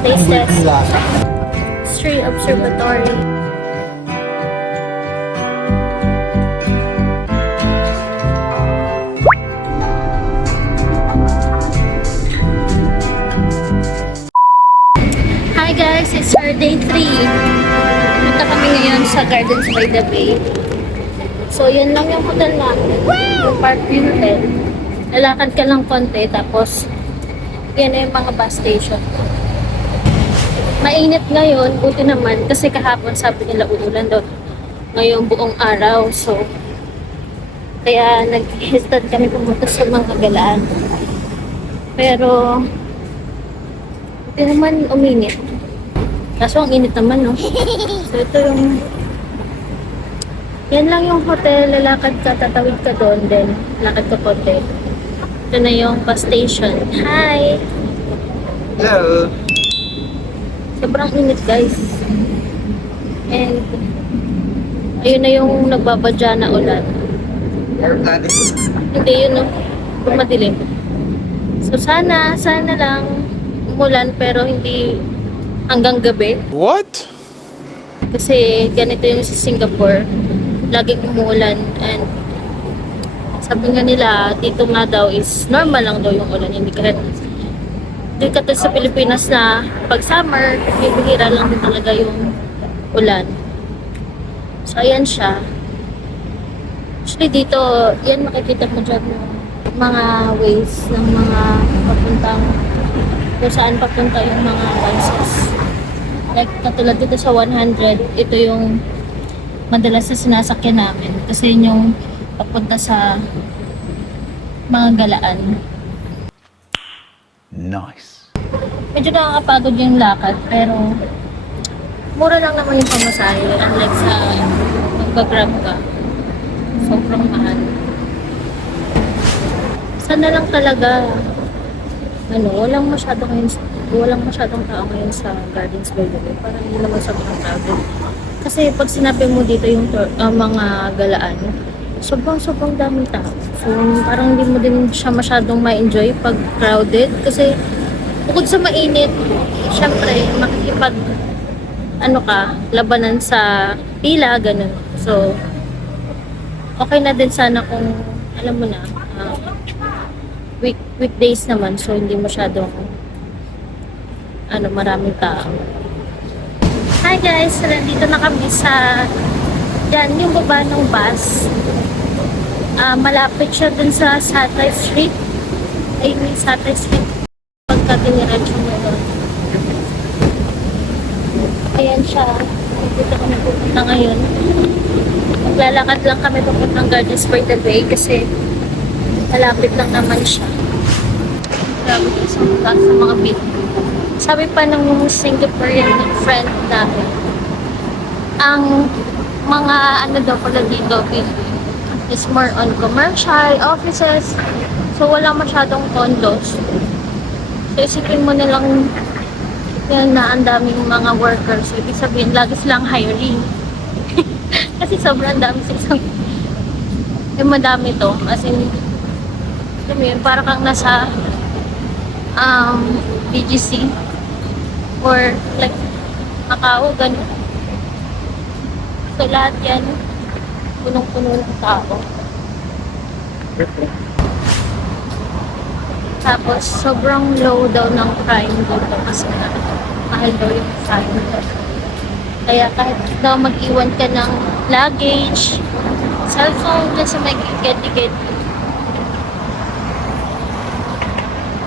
Taste test. Street Observatory. Hi guys, it's our day 3. Punta kami ngayon sa Gardens by the Bay. So, yan lang yung hotel namin. Yung Parkview Hotel. Lalakad ka lang konti, tapos yan na yung mga bus station. Mainit ngayon, buti naman, kasi kahapon sabi nila uulan daw ngayong buong araw. So, kaya nag-hesitate kami pumunta sa mga galaan. Pero, buti naman uminit. Kaso ang init naman, no? So, ito yung yan lang yung hotel, lalakad ka, tatawid ka doon, then lakad ka konti. Ito na yung bus station. Hi! Hello! Sobrang init, guys. And, ayun na yung nagbabadya na ulan. Hindi, yun, no? Madilim. So, sana lang umulan, pero hindi hanggang gabi. What? Kasi ganito yung sa Singapore. Laging umuulan, and sabi nga nila dito nga daw is normal lang daw yung ulan, hindi katulad sa Pilipinas na pag summer bibihira lang din talaga yung ulan. So ayan siya. Actually dito yan makikita mo dyan yung mga ways ng mga papuntang kung saan papunta yung mga buses. Like katulad dito sa 100, ito yung madalas na sinasakyan namin kasi yung papunta sa mga galaan. Nice. Medyo nakakapagod yung lakad, pero mura lang naman yung pamasahe, unlike sa mag-grab ka. Sobrang mahal. Sana lang talaga walang masyadong tao ngayon sa Gardens by the Bay. Parang hindi naman sobrang crowded. Kasi pag sinabi mo dito yung mga galaan, sobrang daming tao. So, parang hindi mo din siya masyadong ma-enjoy pag crowded. Kasi, bukod sa mainit, syempre, makikipag, labanan sa pila, ganun. So, okay na din sana kung, alam mo na, weekdays naman. So, hindi masyadong, maraming tao. Hi guys! Nandito na kami sa yan, yung baba ng bus. Malapit siya dun sa Satay Street. Ay, may Satay Street. Pagka diniretso mo doon. Ayan siya. Dito kami pupunta ngayon. Maglalakad lang kami papuntang Gardens by the Bay kasi malapit lang naman siya. Grabe sa mga building. Sabi pa ng Singaporean friend namin, ang mga daw pala dito is more on commercial, offices, so wala masyadong condos. So isipin mo na lang yan na ang daming mga workers, so ibig sabihin lagi silang hiring. Kasi sobrang dami sa isang madami to, as in para kang nasa BGC or like Macau, ganun. So lahat yan punong-puno ng tao. Tapos sobrang low daw ng crime dito kasi mahal daw yung crime dito. Kaya kahit daw mag-iwan ka ng luggage, cellphone dyan sa may gate,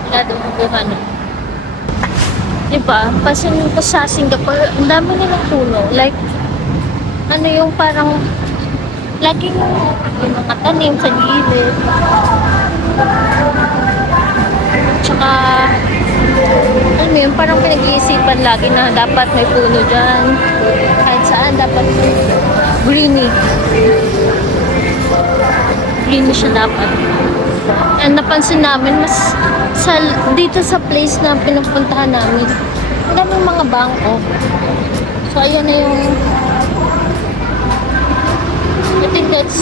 wala daw magbuhan. Diba? Kasi nung sa Singapore, ang dami nilang puno. Like, yung parang laging yung mga tanim sa gilid. Tsaka, yun, parang pinag-iisipan lagi na dapat may puno dyan. Kahit saan, dapat greeny. Greeny siya dapat. And napansin namin, dito sa place na pinupuntahan namin, ang daming mga bangko. So, ayun na yung I think that's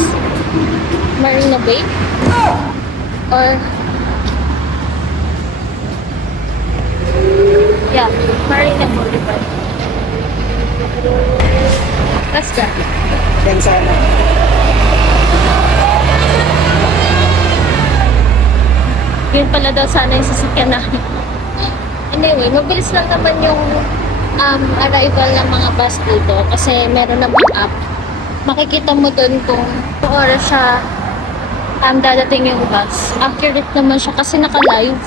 Marina Bay. Or yeah, Marina Boulevard. Let's go. Yan sana. Yun pala daw sana yung sasakyan namin. Anyway, mabilis lang naman yung arrival ng mga bus dito kasi meron namang app. Makikita mo dun kung oras siya dadating yung bus. Accurate naman siya kasi naka-live.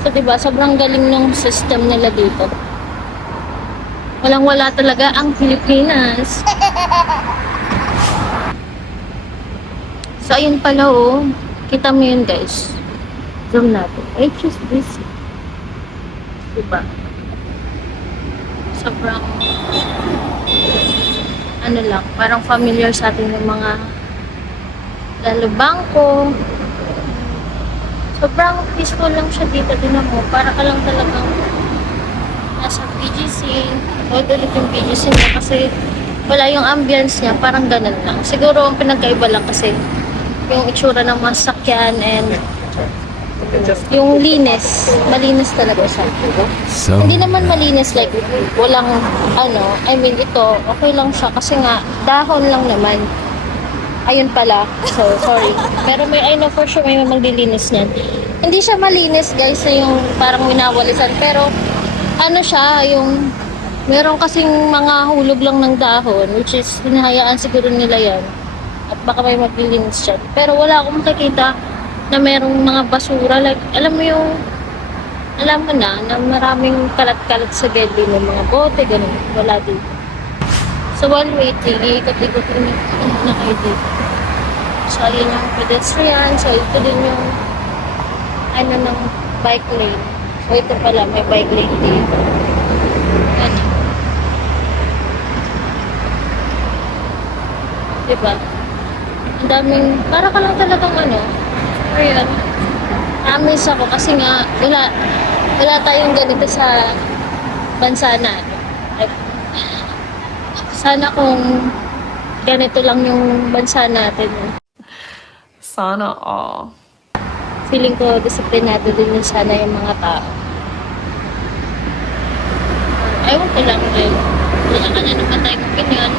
So, diba, sobrang galing ng system nila dito. Walang-wala talaga ang Pilipinas. So, ayun pala oh. Kita mo yun guys. Zoom natin. HSBC. Diba? Sobrang ano lang, parang familiar sa atin yung mga lalo bangko. Sobrang peaceful lang siya dito. Tinan mo, para ka lang talagang nasa BGC. O ulit yung BGC niya kasi wala yung ambience niya, parang ganun lang. Siguro ang pinagkaiba lang kasi yung itsura ng mga sakyan and yung linis, malinis talaga siya. So, Hindi naman malinis like walang I mean ito, okay lang siya kasi nga dahon lang naman. Ayun pala. So, sorry. Pero I know for sure may maglilinis niyan. Hindi siya malinis guys na yung parang winawalisan. Pero ano siya, yung meron kasing mga hulog lang ng dahon which is hinahayaan siguro nila yan. At baka may maglilinis siya. Pero wala akong makikita na merong mga basura. Like, alam mo na maraming kalat-kalat sa gilid ng mga bote, ganun. Wala dito. So, while waiting, ikot-ikot rin na kayo dito. So, ayun yung pedestrian. So, ito din yung ng bike lane. So, ito pala, may bike lane dito. Ano? Diba? Ang daming, para ka lang talagang ayun. Amaze ako kasi nga, wala tayong ganito sa bansa natin. Like, sana kung ganito lang yung bansa natin. Sana all. Feeling ko disiplinado din yung sana yung mga tao. Ewan ko lang din. Wala ka na naman tayong opinion.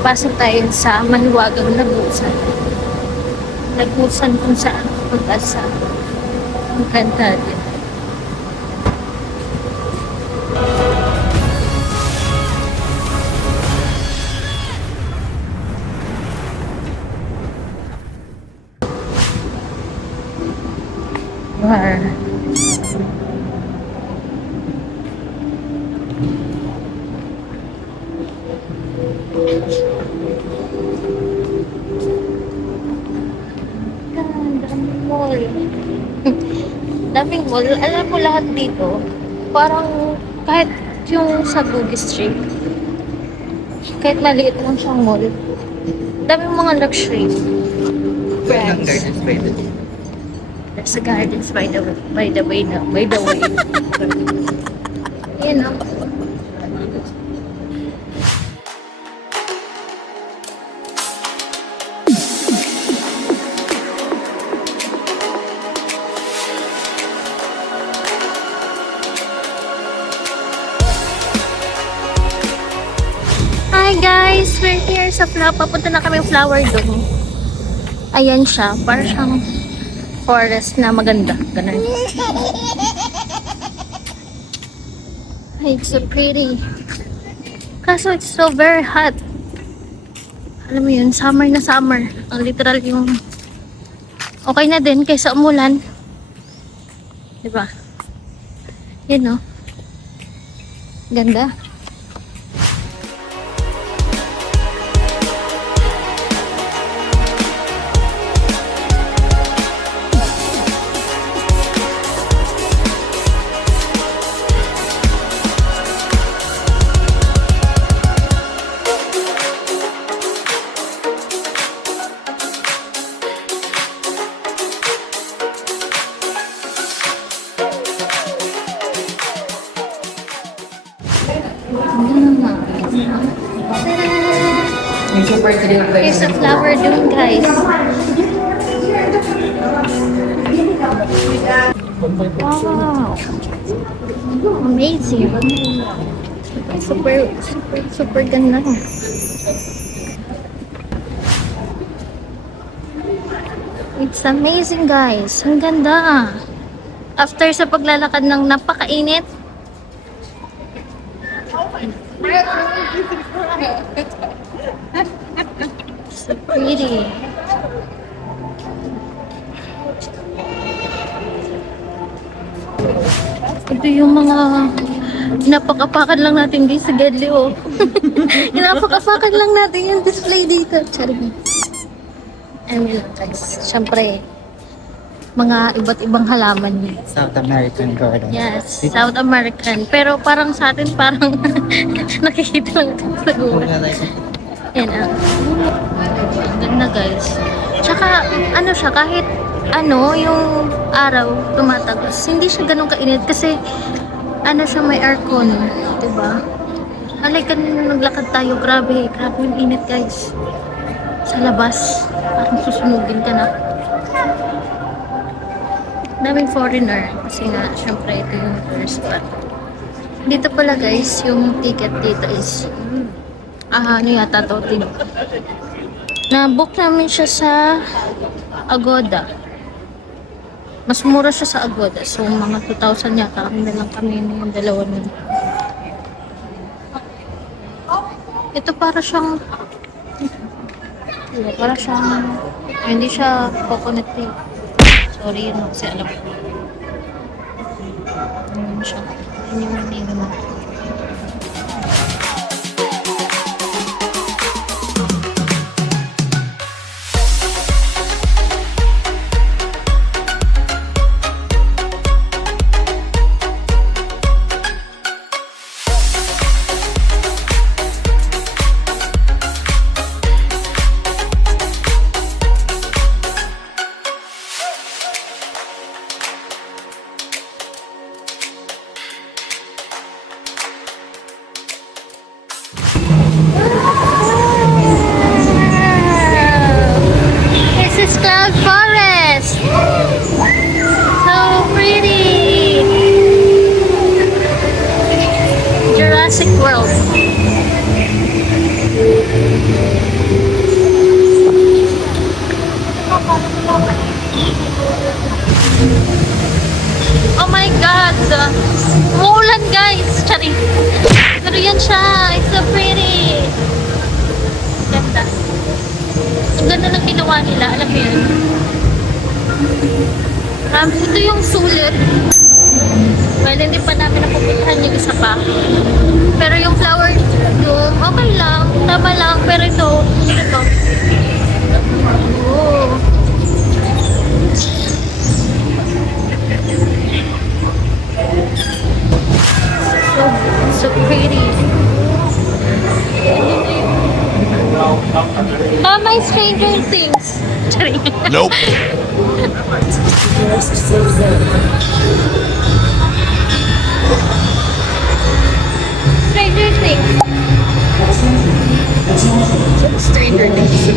Pasok tayo sa mahiwagang lagusan. Lagusan kung saan pag-asa. Ang ganda din. Wow. Daming mall. Daming mall. Alam mo lahat dito, parang kahit yung sa Bugis Street, kahit maliit lang siyang mall, daming mga luxury brands. Gardens by the way. There's a gardens by the way. You know. Hi guys! We're here sa papunta na kami Flower Dome. Ayan siya. Parang siyang forest na maganda. Ganun. Ay, it's so pretty. Kaso it's so very hot. Alam mo yun, summer na summer. Ang literal yung okay na din kaysa umulan. Diba? Yun, no? Ganda. Here's a flower dome, guys. Wow. Amazing. Super ganda. It's amazing, guys. Ang ganda. After sa paglalakad ng napakainit. So pretty. Ito yung mga napakapakan lang natin dito sa Gedli, oh. Napakapakan lang natin yung display dito. Charing. Ano lang, guys. Siyempre, mga iba't ibang halaman niya. South American garden. Yes, South American. Pero parang sa atin, parang nakikita lang ito sa gulat. Yan ang ganda, guys. Tsaka, ano siya, kahit ano, yung araw tumatagos, hindi siya ganun kainit kasi ano siya, may aircon, diba? Alay, kanina naglakad tayo, grabe yung init, guys. Sa labas, parang susunugin ka na. Daming foreigner kasi nga, syempre, ito yung tourist spot. Dito pala, guys, yung ticket dito is ano yata to, na-book namin siya sa Agoda. Mas mura siya sa Agoda. So, mga 2,000 yata. Kami na lang kami yung dalawa nun. Ito para siyang hindi siya coconut tea. Sorry, yun kasi alam ko. Ano siya? Yun yung name mo. This is Cloud Forest. So pretty. Jurassic World. Oh my God! Umuulan, guys! Charing! Pero yan siya! It's so pretty! Ganda. Ang ganda ng ginawa nila. Alam mo yun? Ito yung sulit. Well, hindi pa namin napupuntahan yung isa pa. Pero yung flower dome, okay lang. Tama lang. Pero ito to. Oh. So pretty. My Stranger Things. Nope. Stranger Things. Stranger Things.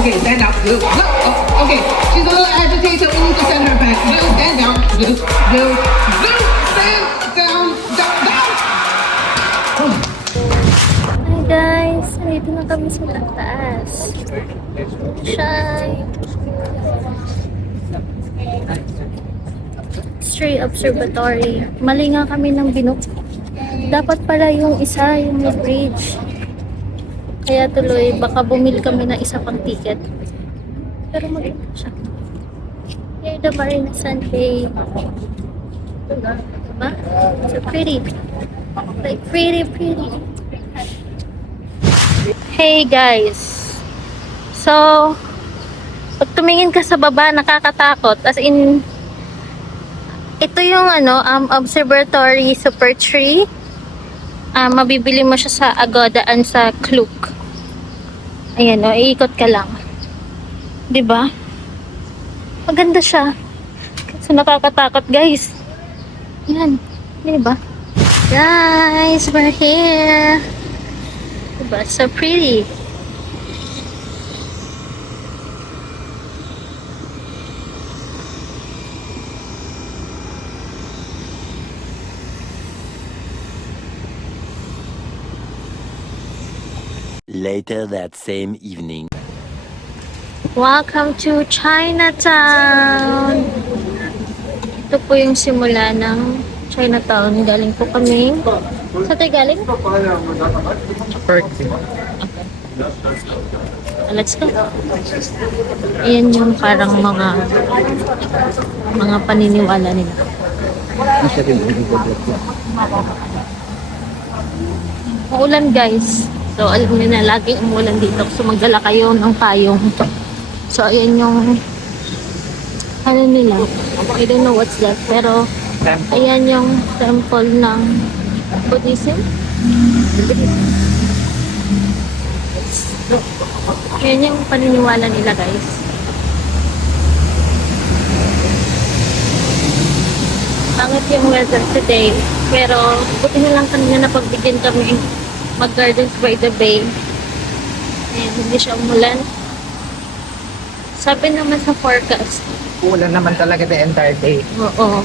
Okay, stand up. Blue. Look. Oh, okay. She's a little agitated. We need to send her back. Blue, stand down. Blue. Blue. Blue. Stand down. Down. Hi guys! Nandito na kami sa taas. Siya. Stray Observatory. Mali nga kami ng binook. Dapat pala yung isa, yung may bridge. Kaya tuloy, baka bumili kami ng isa pang ticket. Pero maganda siya. Here the Marina Sunday. Diba? So pretty. Like pretty. Hey guys. So, pag tumingin ka sa baba, nakakatakot. As in, ito yung observatory super tree. Mabibili mo siya sa Agodaan sa Klook. Ayan o, iikot ka lang. 'Di ba? Maganda siya. So nakakatakot, guys. Yan. 'Di ba? Guys, we're here. 'Di ba? So pretty. Later that same evening. Welcome to Chinatown! Ito po yung simula ng Chinatown. Galing po kami. Saan tayo galing? Let's go. Ayan yung parang mga paniniwala nila. Uulan, guys. So, alam niyo na, laging umulan dito. So, magdala kayo ng payong. So, ayan yung ano nila. I don't know what's that. Pero, ayan yung temple ng Buddhism. Ayan yung paniniwala nila, guys. Pangit yung weather today. Pero, buti na lang kanina napagbigyan kami mag-Gardens by the Bay. Ayan, hindi siya umulan. Sabi naman sa forecast. Ulan naman talaga the entire day. Oo.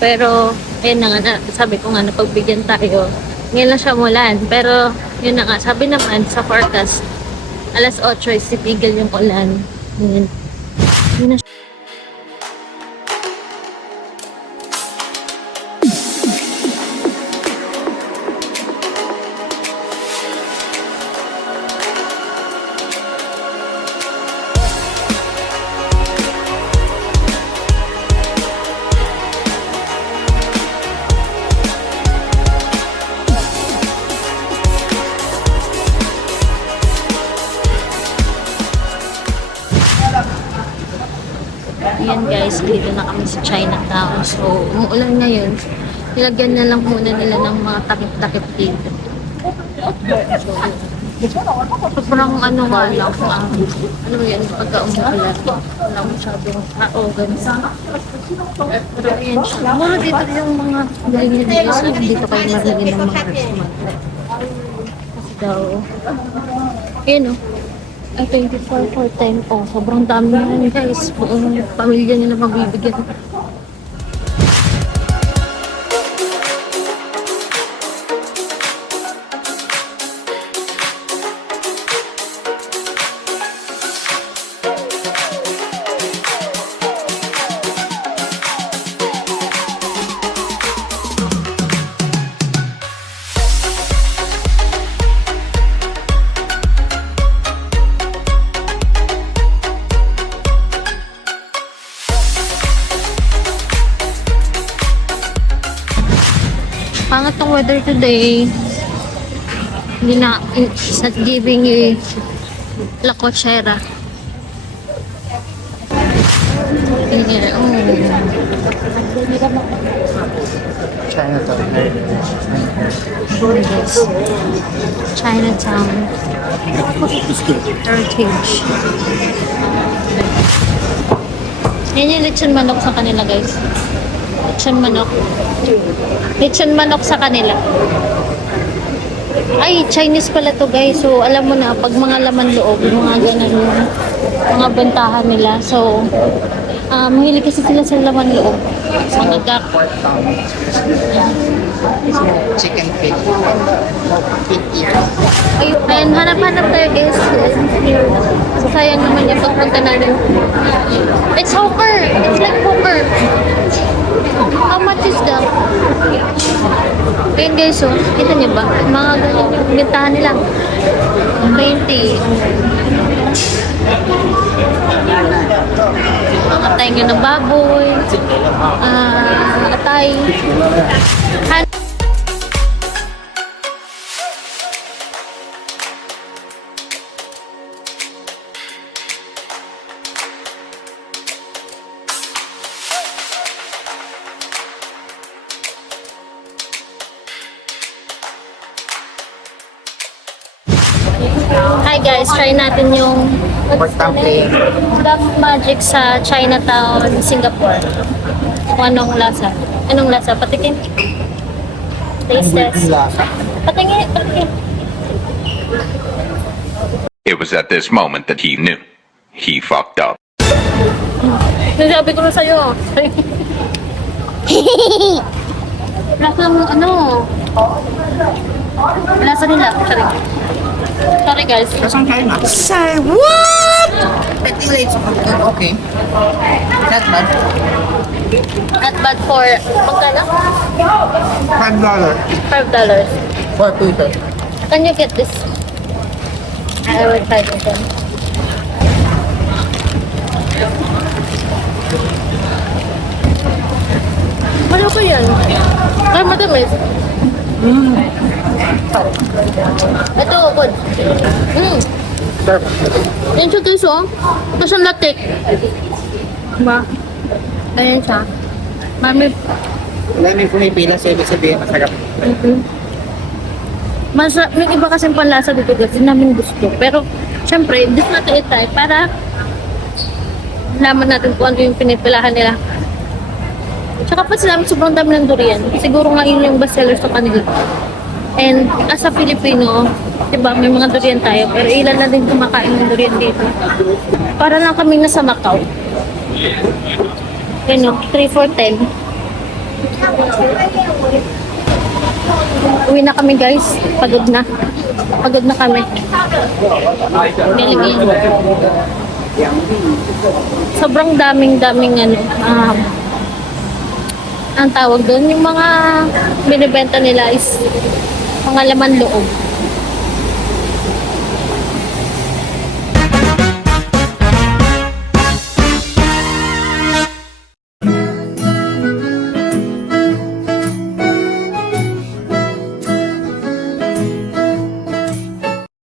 Pero, ayun na nga, sabi ko nga, napagbigyan tayo. Ngayon lang siya umulan. Pero, yun na nga, sabi naman sa forecast, alas 8 is titigil yung ulan. Yun. Yun na siya. Ayan guys, dito na kami sa Chinatown. So, umuulan ngayon. Nilagyan na lang muna nila ng mga takip-takip dito. So, sobrang ano nga lang. Ano yan, pagka umuulan. Wala masyadong tao, ganun. Pero ayan siya. Mura dito yung mga ganyan guys. Dito kayo marilagyan ng mga restaurant. Kasi daw, ayan o. Ay, 24 for 10. Oh, sobrang dami na guys. Buong pamilya nila mabibigyan. Pangat ng weather today. Hindi na, it's not giving you La Cochera. Yeah, oh. Chinatown. Yes. Chinatown. Heritage. Yan yung lechon manok sa kanila, guys. Lechon manok. Lechon manok sa kanila. Ay, Chinese pala to guys. So, alam mo na, pag mga laman loob, mga ganun, mga bentahan nila. So, mahilig kasi sila sa laman loob. Mga gak. Chicken feet. Feet ears. Ayun, hanap-hanap tayo guys. Sayang naman yung pagpunta natin. It's hooker. It's like hooker. How much is that? Ayun guys, oh. Kita niyo ba? Mga ganyan yung bintahan nila. 20. Mga tayo ng baboy. Atay. Hi guys, try natin yung Pork dumpling. Duck Magic sa Chinatown, Singapore. Kung anong lasa. Anong lasa? Patikin. Taste test. Patingin, patingin. It was at this moment that he knew. He fucked up. Sinasabi ko na sa'yo. Lasa mo, ano? Lasa nila. Sorry guys. Kasang China. Say what? Petty rates. Okay. Not bad. Not bad for, magkano? $5. $5. For people. Can you get this? I will try this one. Ano ko yan? Ay, matamis. Ito, good. Yan siya guys, oh. Ito siyang latik. Diba? Ayan siya. Mami. Wala may pumipila sa ibig sabihin masarap. May iba kasing panlasa dito guys, hindi namin gusto. Pero, syempre, dito natin itry para laman natin kung ano yung pinipilahan nila. Tsaka pa sila, sobrang dami ng durian. Siguro nga yun yung bestseller sa kanila. And as a Filipino, diba, may mga durian tayo. Pero ilan na din kumakain ng durian dito. Para lang kami nasa Macau. Yun o, 3 for 10. Uwi na kami guys. Pagod na. Pagod na kami. Galing. Sobrang daming ano. Ang tawag doon, yung mga binibenta nila is mga laman loob.